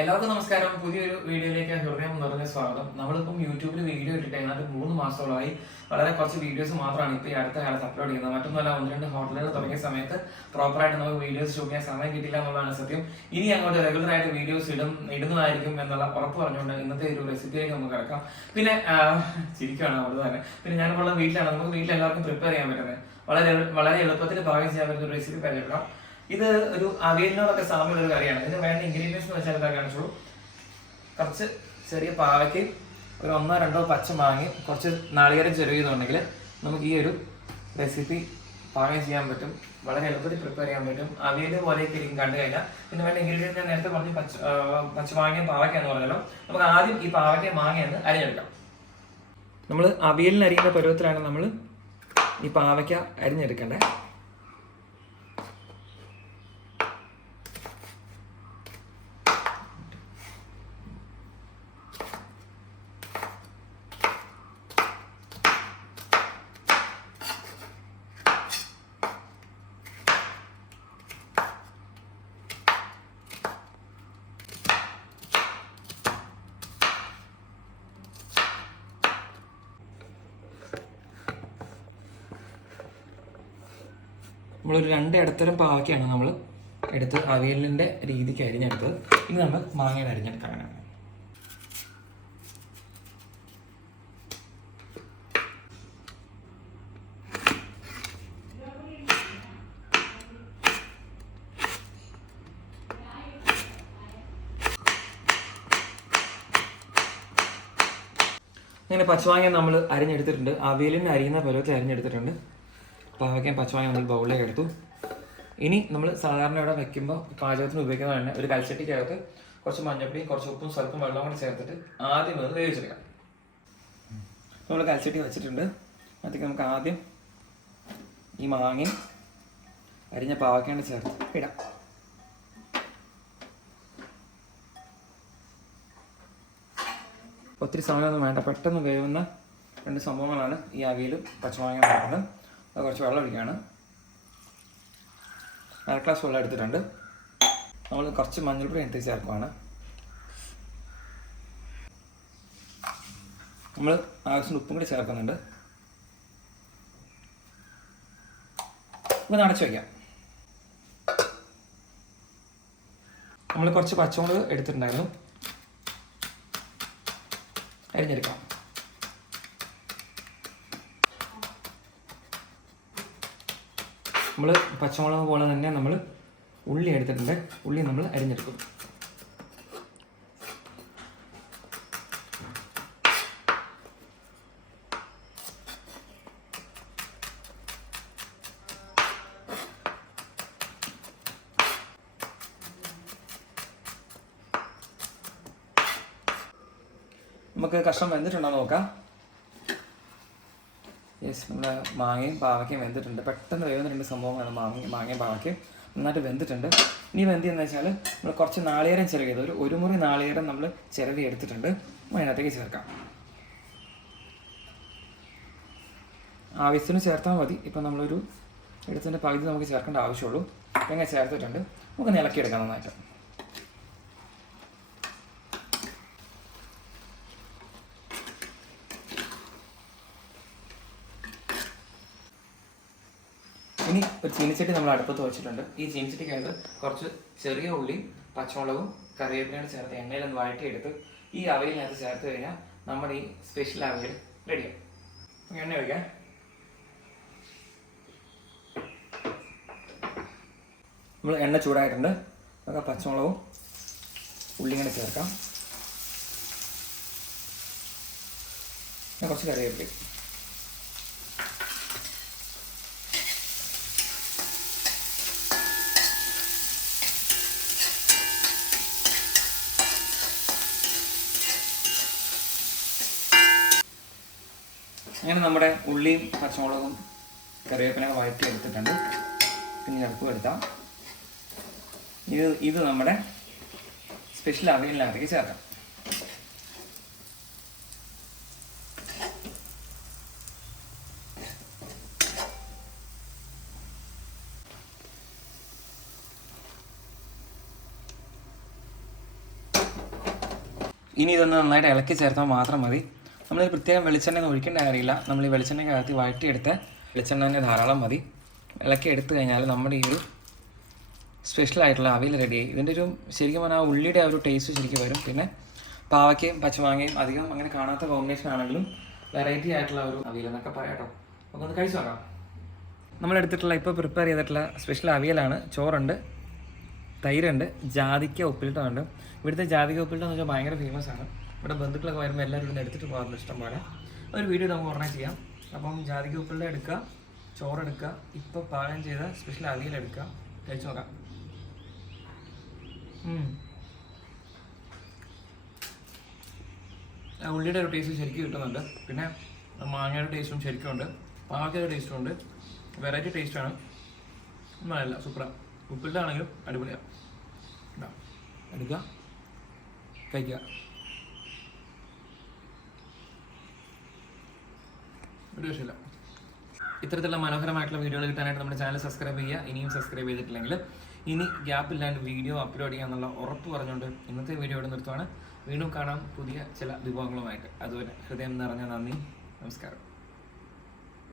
എല്ലാവർക്കും നമസ്കാരം. പുതിയൊരു വീഡിയോയിലേക്ക് ഹൃദയം നിറഞ്ഞ സ്വാഗതം. നമ്മളിപ്പം യൂട്യൂബിൽ വീഡിയോ ഇട്ടിട്ട് അതിനകത്ത് മൂന്ന് മാസത്തോളമായി. വളരെ കുറച്ച് വീഡിയോസ് മാത്രമാണ് ഇപ്പോൾ ഈ അടുത്ത കാലത്ത് അപ്ലോഡ് ചെയ്യുന്നത്. മറ്റൊന്നുമല്ല ഒന്ന് രണ്ട് ഹോട്ടലുകൾ തുടങ്ങിയ സമയത്ത് പ്രോപ്പറായിട്ട് നമുക്ക് വീഡിയോസ് ഷൂട്ട് ചെയ്യാൻ സമയം കിട്ടില്ല എന്നുള്ളതാണ് സത്യം. ഇനി അങ്ങോട്ട് റെഗുലർ ആയിട്ട് വീഡിയോസ് ഇടും ഇടുന്നതായിരിക്കും എന്നുള്ള ഉറപ്പ് പറഞ്ഞുകൊണ്ട് ഇന്നത്തെ ഒരു റെസിപ്പിയിലേക്ക് നമുക്ക് കിടക്കാം. പിന്നെ ചിരിക്കുകയാണ് അവിടെ തന്നെ. പിന്നെ ഞാനിപ്പോൾ വീട്ടിലാണ്. നമുക്ക് വീട്ടിൽ എല്ലാവർക്കും പ്രിപ്പയർ ചെയ്യാൻ പറ്റുന്നത്. വളരെ വളരെ എളുപ്പത്തിൽ പാകം ചെയ്യാൻ പറ്റുന്ന ഒരു റെസിപ്പി പരിചയപ്പെടാം ഇത് ഒരു അവിയലിനോടൊക്കെ സാമ്യമുള്ള ഒരു കറിയാണ് ഇതിന് വേണ്ട ഇൻഗ്രീഡിയൻസ് വെച്ചാൽ എന്താ കാണിച്ചോളൂ? കുറച്ച് ചെറിയ പാവയ്ക്ക് ഒരു ഒന്നോ രണ്ടോ പച്ച മാങ്ങി കുറച്ച് നാളികേരം ചെറിയതുണ്ടെങ്കിൽ നമുക്ക് ഈ ഒരു റെസിപ്പി പാകം ചെയ്യാൻ പറ്റും. വളരെ എളുപ്പത്തിൽ പ്രിപ്പയർ ചെയ്യാൻ പറ്റും. അവിയൽ പോലെയൊക്കെ ഇരിക്കും കണ്ടു കഴിഞ്ഞാൽ. പിന്നെ വേണ്ട ഇൻഗ്രീഡിയൻസ് ഞാൻ നേരത്തെ പറഞ്ഞു പച്ച പച്ച പച്ചമാങ്ങയും പാവയ്ക്കാന്ന് പറഞ്ഞല്ലോ. നമുക്ക് ആദ്യം ഈ പാവയ്ക്ക മാങ്ങയെന്ന് അരിഞ്ഞെടുക്കാം. നമ്മൾ അവിയലിന് അരിയുന്ന പരുവത്തിലാണ് നമ്മൾ ഈ പാവയ്ക്ക അരിഞ്ഞെടുക്കേണ്ടത് നമ്മളൊരു രണ്ട് ഇടത്തരം പാവയ്ക്കാണ് നമ്മൾ എടുത്ത് അവിയലിന്റെ രീതിക്ക് അരിഞ്ഞെടുത്തത്. ഇനി നമ്മൾ മാങ്ങയിൽ അരിഞ്ഞെടുക്കാനാണ്. ഇങ്ങനെ പച്ചമാങ്ങ നമ്മൾ അരിഞ്ഞെടുത്തിട്ടുണ്ട്. അവിയലിന് അരിയുന്ന പരുവത്തിൽ അരിഞ്ഞെടുത്തിട്ടുണ്ട്. പാവയ്ക്കാൻ പച്ചമാങ്ങ നമ്മൾ ബൗളിലേക്ക് എടുത്തു. ഇനി നമ്മൾ സാധാരണ ഇവിടെ വെക്കുമ്പോൾ പാചകത്തിന് ഉപയോഗിക്കുന്ന തന്നെ ഒരു കൽച്ചട്ടിക്കകത്ത് കുറച്ച് മഞ്ഞപ്പൊടിയും കുറച്ച് ഉപ്പും സ്വല്പം വെള്ളം കൂടി ചേർത്തിട്ട് ആദ്യം ഒന്ന് വേവിച്ചെടുക്കാം. നമ്മൾ കൽച്ചട്ടി വെച്ചിട്ടുണ്ട്. അതിലേക്ക് നമുക്ക് ആദ്യം ഈ മാങ്ങയും അരിഞ്ഞ പാവയ്ക്കാണ് ചേർത്ത് ഇടാം. ഒത്തിരി സമയമൊന്നും വേണ്ട. പെട്ടെന്ന് വേവുന്ന രണ്ട് സംഭവങ്ങളാണ് ഈ അവിയലും പച്ചമാങ്ങ അത് കുറച്ച് വെള്ളം ഒഴിക്കുകയാണ്. അര ഗ്ലാസ് വെള്ളം എടുത്തിട്ടുണ്ട്. നമ്മൾ കുറച്ച് മഞ്ഞൾപ്പൊടി എടുത്ത് ചേർക്കുവാണ്. നമ്മൾ ആവശ്യത്തിന് ഉപ്പും കൂടി ചേർക്കുന്നുണ്ട്. ഇപ്പം അടച്ചു വയ്ക്കാം നമ്മൾ കുറച്ച് പച്ചമുളക് എടുത്തിട്ടുണ്ടായിരുന്നു. അരിഞ്ഞെടുക്കാം. നമ്മൾ പച്ചമുളക് പോലെ തന്നെ നമ്മൾ ഉള്ളി എടുത്തിട്ടുണ്ട്. ഉള്ളി നമ്മൾ അരിഞ്ഞെടുക്കും. നമുക്ക് കഷ്ണം വെന്തിട്ടുണ്ടോ നോക്കാം. യെസ് നമ്മുടെ മാങ്ങയും പാവയ്ക്കയും വെന്തിട്ടുണ്ട്. പെട്ടെന്ന് വേവുന്ന രണ്ട് സംഭവങ്ങളാണ് മാങ്ങ മാങ്ങയും പാവയ്ക്കയും. നന്നായിട്ട് വെന്തിട്ടുണ്ട്. ഇനി വെന്തിയെന്ന് വെച്ചാൽ നമ്മൾ കുറച്ച് നാളികേരം ചിരവിയത് ഒരു ഒരു മുറി നാളികേരം നമ്മൾ ചിലവ് എടുത്തിട്ടുണ്ട്. നമ്മൾ അതിനകത്തേക്ക് ചേർക്കാം. ആവശ്യത്തിന് ചേർത്താൽ മതി. ഇപ്പം നമ്മളൊരു എടുത്തതിന്റെ പകുതി നമുക്ക് ചേർക്കേണ്ട ആവശ്യമുള്ളൂ. എങ്ങനെ ചേർത്തിട്ടുണ്ട്. നമുക്ക് നിലക്കിയെടുക്കാം നന്നായിട്ട്. ഇനി ഒരു ചീനിച്ചട്ടി നമ്മൾ അടുപ്പത്ത് വെച്ചിട്ടുണ്ട്. ഈ ചീനിച്ചട്ടിക്കകത്ത് കുറച്ച് ചെറിയ ഉള്ളിയും പച്ചമുളകും കറിവേപ്പിലയും ചേർത്ത് എണ്ണയിലൊന്ന് വഴറ്റിയെടുത്ത് ഈ അവയിലിനകത്ത് ചേർത്ത് കഴിഞ്ഞാൽ നമ്മുടെ ഈ സ്പെഷ്യൽ അവയിൽ നമുക്ക് എണ്ണ ഒഴിക്കാം. നമ്മൾ എണ്ണ ചൂടായിട്ടുണ്ട്. നമുക്ക് പച്ചമുളകും ഉള്ളിയും കൂടെ ചേർക്കാം. കുറച്ച് കറിവേപ്പിലയും അങ്ങനെ നമ്മുടെ ഉള്ളിയും പച്ചമുളകും കറിവേപ്പിനൊക്കെ വഴറ്റി എടുത്തിട്ടുണ്ട്. പിന്നെ ഞങ്ങൾക്ക് എടുത്താം ഇത് ഇത് നമ്മുടെ സ്പെഷ്യൽ അവിയലിനകത്തേക്ക് ചേർക്കാം. ഇനി ഇതൊന്ന് നന്നായിട്ട് ഇളക്കി ചേർത്താൽ മാത്രം മതി. നമ്മൾ പ്രത്യേകം വെളിച്ചെണ്ണ ഒഴിക്കേണ്ട കാര്യമില്ല. നമ്മൾ ഈ വെളിച്ചെണ്ണ കാലത്ത് വഴറ്റിയെടുത്ത് വെളിച്ചെണ്ണ തന്നെ ധാരാളം മതി. ഇളക്കി എടുത്തു കഴിഞ്ഞാൽ നമ്മുടെ ഈ ഒരു സ്പെഷ്യൽ ആയിട്ടുള്ള അവിയൽ റെഡിയായി ഇതിന്റെ ഒരു ശരിക്കും പറഞ്ഞാൽ ഉള്ളിയുടെ ആ ഒരു ടേസ്റ്റ് ശരിക്കും വരും. പിന്നെ പാവയ്ക്കയും പച്ചമാങ്ങയും അധികം അങ്ങനെ കാണാത്ത കോമ്പിനേഷൻ ആണെങ്കിലും വെറൈറ്റി ആയിട്ടുള്ള ഒരു അവിയൽ പറയാട്ടോ ഒന്ന് കഴിച്ചു നോക്കാം. നമ്മളെടുത്തിട്ടുള്ള ഇപ്പോൾ പ്രിപ്പയർ ചെയ്തിട്ടുള്ള സ്പെഷ്യൽ അവിയലാണ്. ചോറുണ്ട് തൈരുണ്ട് ജാതിക്ക ഉപ്പിലിട്ടുണ്ട് ഇവിടുത്തെ ജാതിക്ക ഉപ്പിലിട്ടം എന്ന് വെച്ചാൽ ഭയങ്കര ഫേമസ് ആണ്. ഇവിടെ ബന്ധുക്കളൊക്കെ വരുമ്പോൾ എല്ലാവരും ഇവിടെ എടുത്തിട്ട് പോകാറുണ്ട് ഇഷ്ടം പോലെ ഒരു വീഡിയോ നമുക്ക് ഉടനെ ചെയ്യാം. അപ്പം ജാതിക ഉപ്പിലിട്ടം എടുക്കുക ചോറെടുക്കുക ഇപ്പോൾ പാകം ചെയ്ത സ്പെഷ്യൽ അതിയിൽ എടുക്കുക. കഴിച്ചു നോക്കാം. ഉള്ളിയുടെ ഒരു ടേസ്റ്റ് ശരിക്കും കിട്ടുന്നുണ്ട്. പിന്നെ മാങ്ങയുടെ ടേസ്റ്റും ശരിക്കും ഉണ്ട്. പാവയ്ക്കൊരു ടേസ്റ്റും ഉണ്ട്. വെറൈറ്റി ടേസ്റ്റാണ് നല്ല സൂപ്പറാണ് ഉപ്പിലാണെങ്കിലും അടിപൊളിയാണ് എടുക്കുക. കഴിക്കുക. ഒരു വിഷയമില്ല ഇത്തരത്തിലുള്ള മനോഹരമായിട്ടുള്ള വീഡിയോകൾ കിട്ടാനായിട്ട് നമ്മുടെ ചാനൽ സബ്സ്ക്രൈബ് ചെയ്യുക. ഇനിയും സബ്സ്ക്രൈബ് ചെയ്തിട്ടില്ലെങ്കിൽ ഇനി ഗ്യാപ്പ് ഇല്ലാണ്ട് വീഡിയോ അപ്ലോഡ് ചെയ്യാന്നുള്ള ഉറപ്പ് പറഞ്ഞുകൊണ്ട് ഇന്നത്തെ വീഡിയോ ഇവിടെ നിർത്തുവാണ്. വീണ്ടും കാണാം പുതിയ ചില വിഭവങ്ങളുമായിട്ട്. അതുവരെ ഹൃദയം നിറഞ്ഞ നന്ദി. നമസ്കാരം.